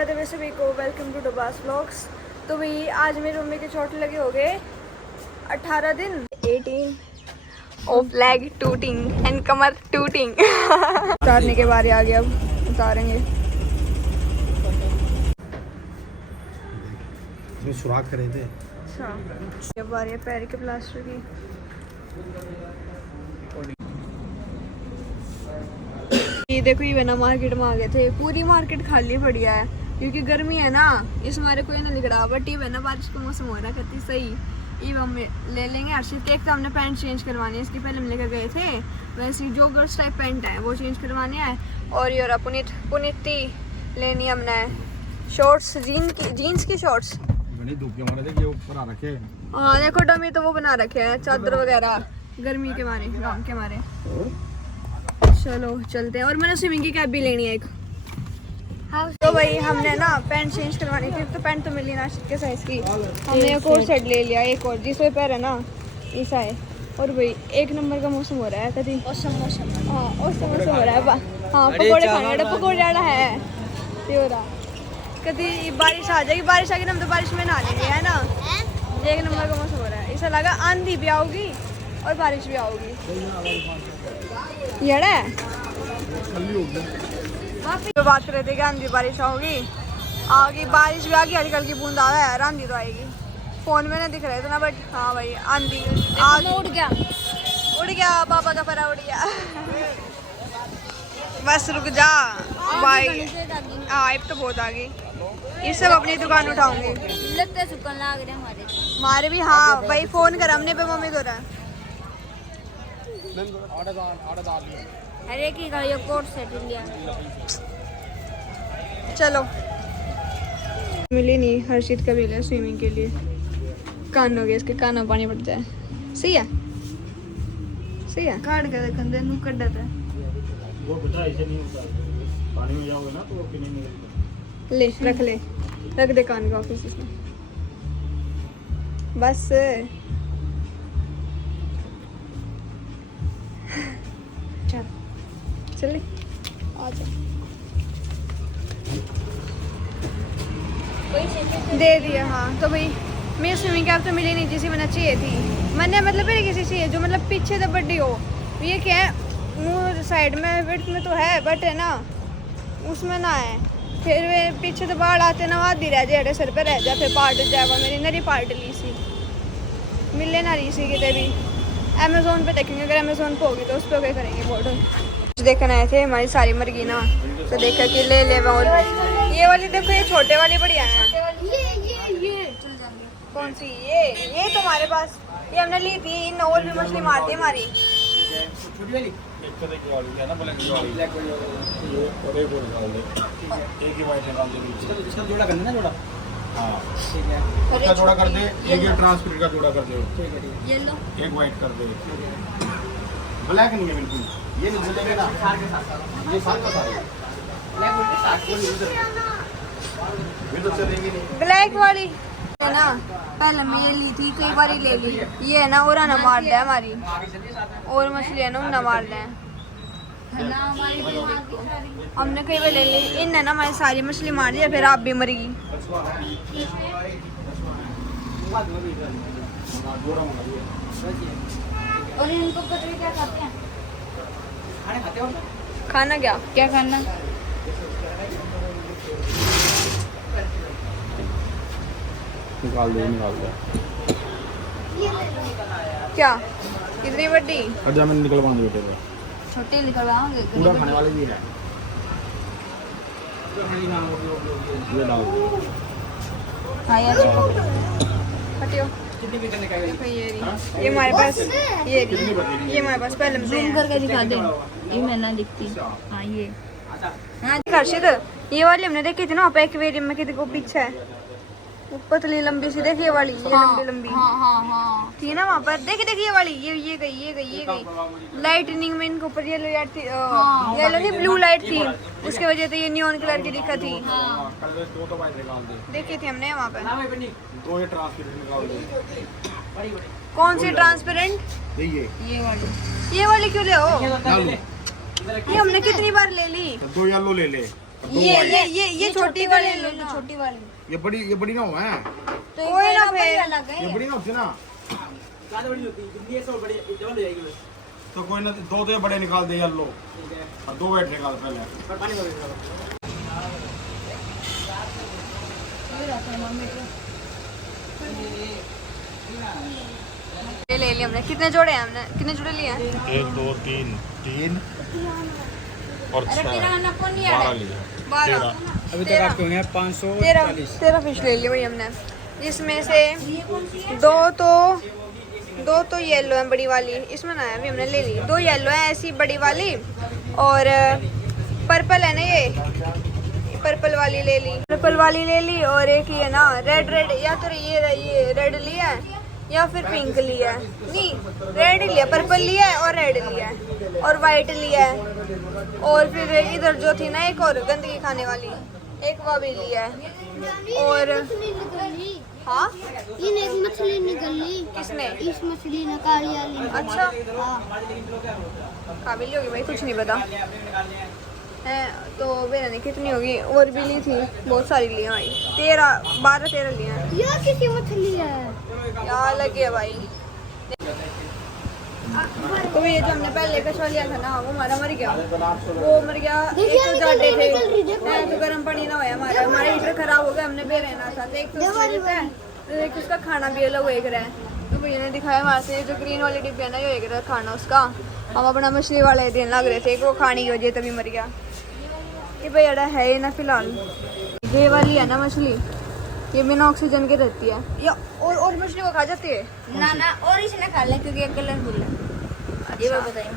राधे राधे सभी को, welcome to Dabas vlogs. तो भाई आज मेरी मम्मी के चोट लगे हो गए 18 दिन 18 of leg tooting and Qamar tooting. उतारने के बारे आ गया, अब उतारेंगे। सुराख करे थे। अच्छा, अब आ रही है पैर के प्लास्टर की। ये देखो, ये ना मार्केट में आ गए थे, पूरी मार्केट खाली पड़ी है क्योंकि गर्मी है ना, इस मारे कोई ना निकला। बट ये ना बारिश का मौसम हो रहा करती सही, ये हम ले लेंगे। हर्षित के एक तो हमने पैंट चेंज करवानी है, इसकी पहले हम लेकर गए थे, वैसे जोगर्स टाइप पैंट है वो चेंज करवानी है। और ये पुनीति लेनी हमने शॉर्ट्स, जीन्स की शॉर्ट्स। हाँ देखो, डमी तो वो बना रखे हैं, चादर वगैरह गर्मी के मारे, गाँव के मारे। चलो चलते हैं। और मैंने स्विमिंग की कैप भी लेनी है एक। हाँ तो भाई हमने ना पैंट चेंज करवानी थी, तो पैंट तो मिली ना आशिक के साइज की। हमने एक और सेट ले लिया, एक और जिसमें पैर है ना ऐसा है। और भाई एक नंबर का मौसम हो रहा है, कभी मौसम हाँ मौसम हो रहा है। हाँ पकौड़े खाने, पकौड़े आड़ा है ये हो रहा। कभी बारिश आ जाएगी, बारिश आ गई ना हम तो बारिश में नहा लेंगे, है ना। एक नंबर का मौसम हो रहा है, ऐसा लगा आंधी भी आऊगी और बारिश भी आऊगी। ये तो बात कर रहे थे कि आंधी बारिश होगी, आगे बारिश भी आगी, हल्की हल्की बूंद आ रहा है, आंधी तो आएगी। फोन में ना दिख रहे थे ना, बट हाँ भाई आंधी उड़ गया पापा का परा उड़ गया। बस रुक जा भाई, हाँ अब तो बहुत आ गई। ये सब अपनी दुकान उठाऊंगी हमारे भी। हाँ भाई फोन कर हमने पे मम्मी तो रहा। अरे की का ये कोट सेट लिया। चलो मिली नहीं, हर्षित का भी लिया स्विमिंग के लिए। कान हो गया, इसके कान में पानी पड़ जाए। सही है, सही है। काट के देखन दे, नु कट देता है वो बेटा, ऐसे नहीं होता, पानी में जाओगे ना तो वो पीने नहीं लगता। ले रख दे कान का ऑफिस इसमें। बस चल आजा, दे दिया। हाँ तो भाई मेरी स्विमिंग कैप तो मिली नहीं, जिसे मैंने चाहिए थी। मैंने मतलब मेरे किसी चाहिए जो मतलब पीछे तो बड़ी हो। ये क्या है, मुँह साइड में विड्थ में तो है, बट है ना उसमें ना है। फिर वे पीछे तो बाढ़ आते ना, आधी रह जाए, सर पे रह जाए, फिर पार्ट जाएगा। मेरी नरी पार्ट ली सी, मिले ना रही सी कितने भी। अमेज़ोन पे देखेंगे, अगर अमेज़ोन पे होगी तो उस पर क्या करेंगे फोटो। देखने आए थे, हमारी सारी मर गई ना, तो देखा कि ले और ये वाली देखो, ये छोटे वाली बढ़िया है। ये कौन सी? ये तो हमारे पास, ये हमने ली थी। इन और भी मछली मारती है हमारी। जोड़ा कर दे, एक ये ट्रांसपेरेंट का जोड़ा कर दे, येलो एक व्हाइट कर दे। ब्लैक नहीं है बिल्कुल, ये नहीं मिलेगा ना, ये साथ का सारे तो चलेंगे नहीं। ब्लैक वाली है ना, पहले मैं ये ली थी, कई बार ले ली। ये है ना, और ना मार दे हमारी, और मछली है ना उन्हें मार दे। हमने कई बार ले ली, इन है ना हमारी सारी मछली मार दी, फिर आप भी मरेगी। और इनको कटोरी क्या खाते हैं? खाना क्या खाना? निकाल दे क्या? कितनी बड़ी? अच्छा मैंने निकलवा दे बेटे, छोटे निकलवाओगे? पूरा खाने वाले भी है। ये डाल दो। हाँ यार हटियो। देखो ये हमारे पास, ये हमारे पास पहले से जूम है। करके दिखा दे, ये मैं ना दिखती। हाँ ये, हाँ हर्षित, ये वाली हमने देखी थी ना वहाँ पे एक्वेरियम में, कितनी को पीछे है वो पतली लंबी सी, देखिए वाली, ये हाँ, लंबी हाँ हाँ हाँ थी ना वहाँ पर। देखिए ये वाली, ये गई लाइटनिंग में इनके ऊपर येलो लाइट थी, येलो नहीं ब्लू लाइट थी, उसकी वजह से ये नियॉन कलर की दिखा थी। देखी थी हमने वहाँ पर। कौन सी ट्रांसपेरेंट? ये वाली ये वाली क्यों ले हो? ये हमने कितनी बार ले ली। दो येलो ले ले, ये छोटी वाली ले लो, छोटी वाली। ये बड़ी ना हो है। तो कोई ना फिर ये बड़ी ना होती ना। तो कोई ना, दो तो ये बड़े निकाल दे यार लो, और दो बैठ निकाल पहले। ले लिए हमने। कितने जोड़े हैं हमने, कितने जोड़े लिए हैं? 1 2 3 3 और 6 12 लिए। 12। अभी तक आपके हुए हैं 540। 13 फिश ले लिए भाई हमने। इसमें से दो तो येलो है बड़ी वाली, इसमें ना है, अभी हमने ले ली। 2 येलो है ऐसी बड़ी वाली, और पर्पल है ना, ये पर्पल वाली ले ली, पर्पल वाली ले ली। और एक ये ना रेड, या तो ये रेड लिया है या फिर पिंक लिया है, नहीं रेड लिया, पर्पल लिया है और रेड लिया है और वाइट लिया है। और फिर इधर जो थी ना एक और गंदगी खाने वाली, एक वो भी लिया है। और हाँ, ये एक मछली निकली। किसने? इस मछली ने, काली वाली। अच्छा, हाँ। काबिल होगी भाई, कुछ नहीं पता है। तो मेरा नहीं कितनी होगी, और भी ली थी, बहुत सारी ली भाई, 12-13 लिए हैं। यह किसी मछली है। यार लगे भाई। तो ये जो हमने पहले कछुआ लिया था ना, वो हमारा मर गया, वो मर गया। एक तो जाते थे तो गर्म पानी ना होया, हमारा हीटर खराब हो गया, हमने बे रहना था। एक तो एक उसका खाना भी अलग एक रहा है। तो भैया ने दिखाया हमारे से, जो ग्रीन वाली डिब्बी है ना, ये एक रहा खाना उसका। हम अपना मछली वाले दिन लग रहे थे, वो खाने की वजह तभी मर गया। ये भैया है ये ना फिलहाल, ये वाली है ना मछली, ये बिना ऑक्सीजन के रहती है, या और मछली को खा जाती है ना और इसने खा लिया क्योंकि एक कलरफुल है। ये बात बताइए।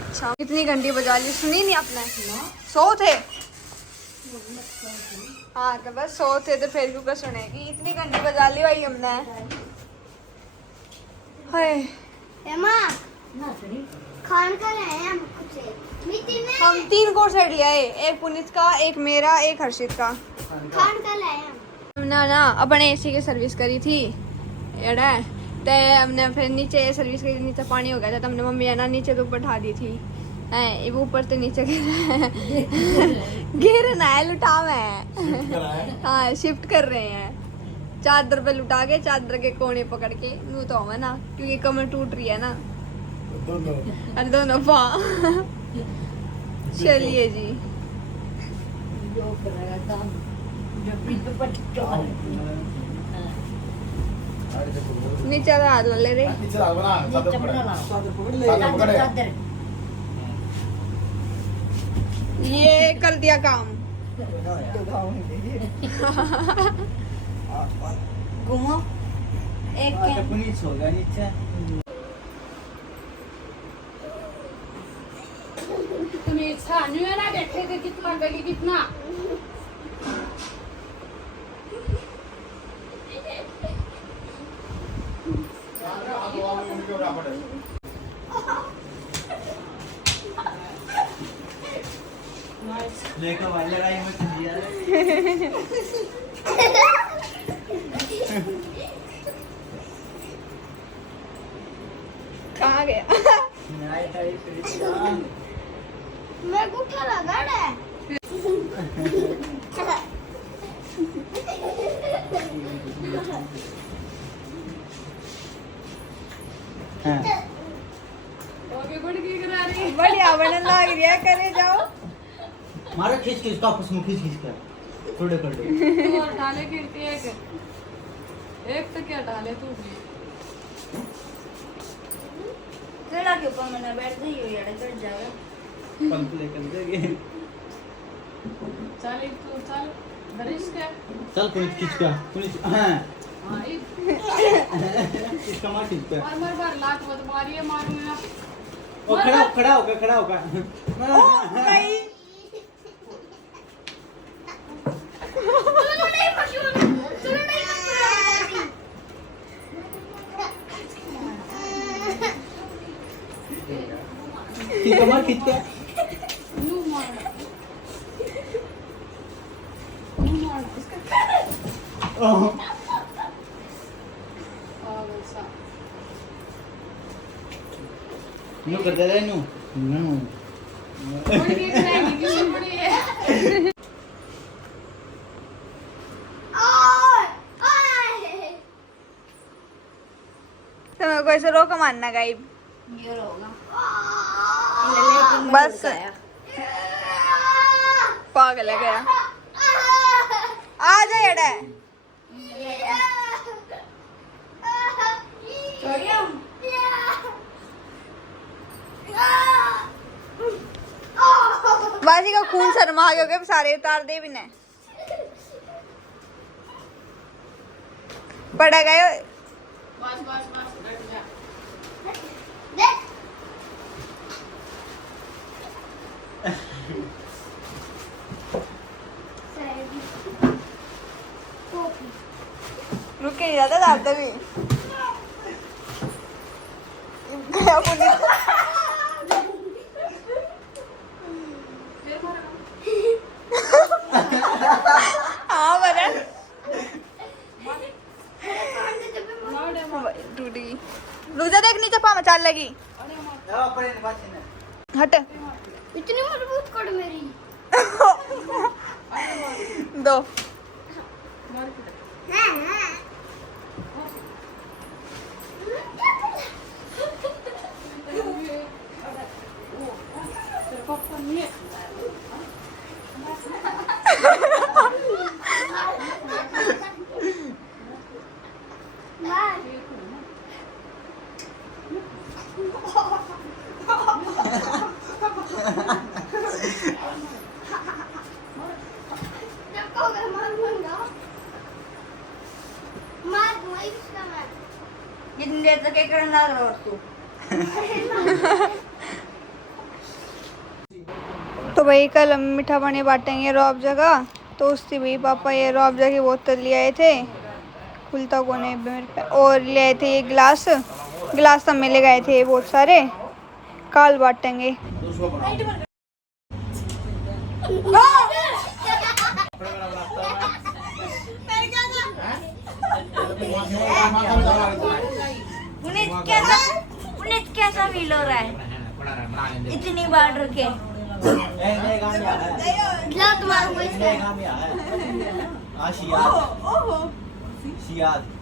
अच्छा, कितनी घंटी बजा ली, सुनी नहीं आपने? 100 थे। हाँ तो बस 100 थे, तो फिर क्यों सुनेगी, इतनी घंटी बजा ली भाई हमने। हाय, एमा खान का लाए हैं हम कुछ। हम 3 कोर्स सेट लिया है, एक पुनीत का, एक मेरा, एक हर्षित का। खान का लाए हैं हम। हमने ना अपने एसी की सर्विस करी थी एड़ा, तो हमने फिर नीचे सर्विस करी, नीचे पानी हो गया था, तो हमने मम्मी है ना नीचे तो ऊपर ढा दी थी। है वो ऊपर से नीचे गिरना है, लुटाव है। हाँ शिफ्ट कर रहे हैं, चादर पे लुटा के, चादर के कोने पकड़ के नू तो है ना, क्योंकि कमर टूट रही है ना दोनों पाँव। चलिए जी, नीचे हाथ ले रे, नीचे डाल बना, चादर पकड़े। ये कर दिया काम। घूमो एक पुलिस होगा नीचे। तुम्हें इच्छा नहीं है ना देखे थे कितना गली कितना। लेकर वाले राय में चली जा कहाँ गया? मैं गुठा लगा है। बढ़िया बनन लग रही है, करे जाओ। मारो खींच खींच आपस में खींच खींच कर थोड़े कर दो। और डाले गिरती एक तो क्या डाले तू भी। केला के ऊपर मैंने बैठ गई हो यार, चढ़ जाओ। पंप लेकर देंगे। चल तू चल दरिश के चल पुलिस खींच कर पुलिस। हाँ हाँ इसका मार खींच कर। मर बार लात मत मारिए, मारूंगा। ओ खड़ा होकर नहीं मार खींच कर। यूं मार ओह पागल सा। नो कर दे रे नो नो बड़ी देख रही है, किसी बड़ी है। ऐसे रोक मानना गाइब ये होगा बस पागल है गया आ जा एड़ा बाजी का खून शर्मा आ गया सारे उतार दे भी ने पड़ा गए रुके नहीं जाता दादा भी गया पुलिस हाँ बना टूटी रुक जा देख नीचे पा मचाल लगी हट इतनी मजबूत कर मेरी दो कितनी देर तक एक रन लग रहा है तू तो भाई कल हम मीठा पानी बांटेंगे रॉब जगह तो उससे भाई पापा ये रॉब जगह की बोतल ले आए थे खुलता कौन है मेरे पे और ले आए थे ये गिलास गिलास सब में ले गए थे बहुत सारे कल बांटेंगे उन्हें कैसा फील हो रहा है इतनी बार रुके तुम्हारा शियाद